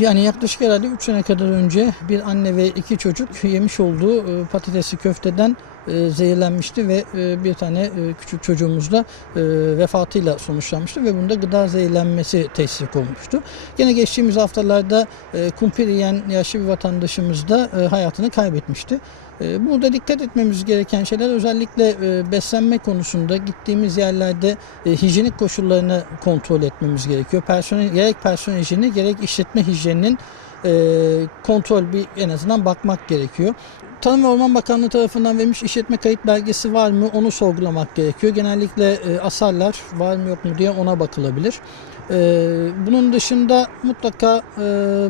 Yani yaklaşık herhalde 3 sene kadar önce bir anne ve iki çocuk yemiş olduğu e, patatesli köfteden e, zehirlenmişti ve e, bir tane e, küçük çocuğumuz da vefatıyla sonuçlanmıştı ve bunda gıda zehirlenmesi teşhis olmuştu. Gene geçtiğimiz haftalarda e, kumpir yiyen yaşlı bir vatandaşımız da hayatını kaybetmişti. Burada dikkat etmemiz gereken şeyler özellikle beslenme konusunda gittiğimiz yerlerde hijyenik koşullarını kontrol etmemiz gerekiyor. Personel, gerek personel hijyeni gerek işletme hijyeninin kontrol bir en azından bakmak gerekiyor. Tarım ve Orman Bakanlığı tarafından verilmiş işletme kayıt belgesi var mı onu sorgulamak gerekiyor. Genellikle e, asarlar var mı yok mu diye ona bakılabilir. E, bunun dışında mutlaka e,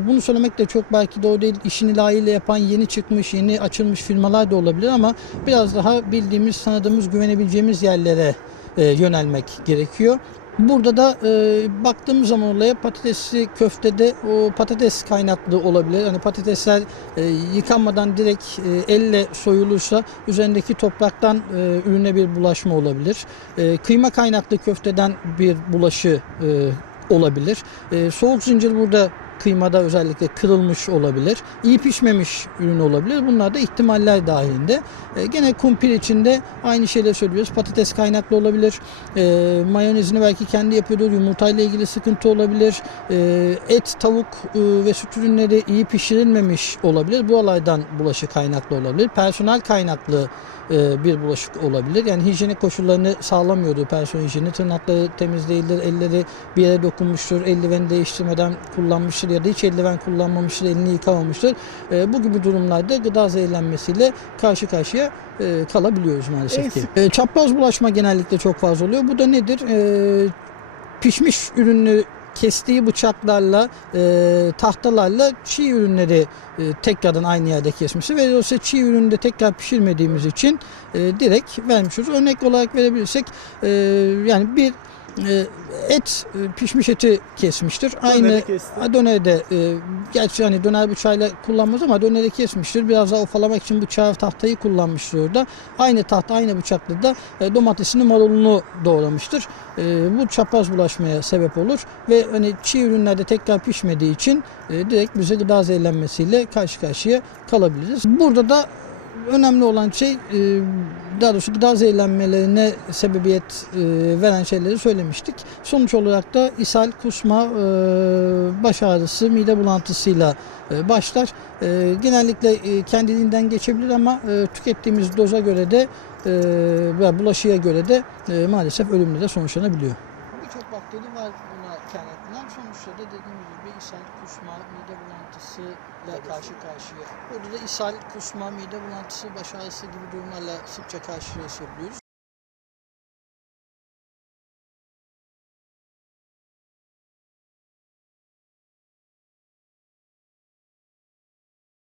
bunu söylemek de çok belki doğru değil. İşini layığıyla yapan yeni çıkmış, yeni açılmış firmalar da olabilir ama biraz daha bildiğimiz, tanıdığımız, güvenebileceğimiz yerlere e, yönelmek gerekiyor. Burada da e, baktığımız zaman olaya patatesli köftede o patates kaynaklı olabilir. Hani patatesler e, yıkanmadan direkt e, elle soyulursa üzerindeki topraktan e, ürüne bir bulaşma olabilir. E, kıyma kaynaklı köfteden bir bulaşı e, olabilir. E, soğuk zincir burada kıymada özellikle kırılmış olabilir. İyi pişmemiş ürün olabilir. Bunlar da ihtimaller dahilinde. E, gene kumpir içinde aynı şeyleri söylüyoruz. Patates kaynaklı olabilir. E, mayonezini belki kendi yapıyordur. Yumurtayla ilgili sıkıntı olabilir. E, et, tavuk e, ve süt ürünleri iyi pişirilmemiş olabilir. Bu olaydan bulaşı kaynaklı olabilir. Personel kaynaklı e, bir bulaşık olabilir. Yani hijyenik koşullarını sağlamıyordu personel hijyeni. Tırnakları temiz değildir, elleri bir yere dokunmuştur, eldiveni değiştirmeden kullanmıştır ya da hiç eldiven kullanmamıştır, elini yıkamamıştır. E, bu gibi durumlarda gıda zehirlenmesiyle karşı karşıya e, kalabiliyoruz maalesef ki. E, çapraz bulaşma genellikle çok fazla oluyor. Bu da nedir? E, pişmiş ürünü kestiği bıçaklarla, e, tahtalarla çiğ ürünleri e, tekrardan aynı yerde kesmesi ve dolayısıyla çiğ ürünü de tekrar pişirmediğimiz için e, direkt vermiş oluruz. Örnek olarak verebilirsek e, yani bir et e, pişmiş eti kesmiştir. Aynı kesti. Ha, Döneri de e, gerçi hani döner bıçağıyla kullanmaz ama döneri kesmiştir. Biraz daha ufalamak için bıçağı tahtayı kullanmıştır orada. Aynı tahta aynı bıçakla da e, domatesini marulunu doğramıştır. E, bu çapraz bulaşmaya sebep olur ve hani çiğ ürünlerde tekrar pişmediği için e, direkt bize gıda zehirlenmesiyle karşı karşıya kalabiliriz. Burada da önemli olan şey e, daha doğrusu gıda zehirlenmelerine sebebiyet e, veren şeyleri söylemiştik. Sonuç olarak da ishal, kusma, e, baş ağrısı, mide bulantısıyla başlar. Genellikle kendiliğinden geçebilir ama tükettiğimiz doza göre de ve bulaşıya göre de maalesef ölümle de sonuçlanabiliyor. Kaynaklanan. Sonuçta da dediğimiz gibi ishal, kusma, mide bulantısıyla karşı karşıya. Burada da ishal, kusma, mide bulantısı, baş ağrısı gibi durumlarla sıkça karşılaşabiliyoruz.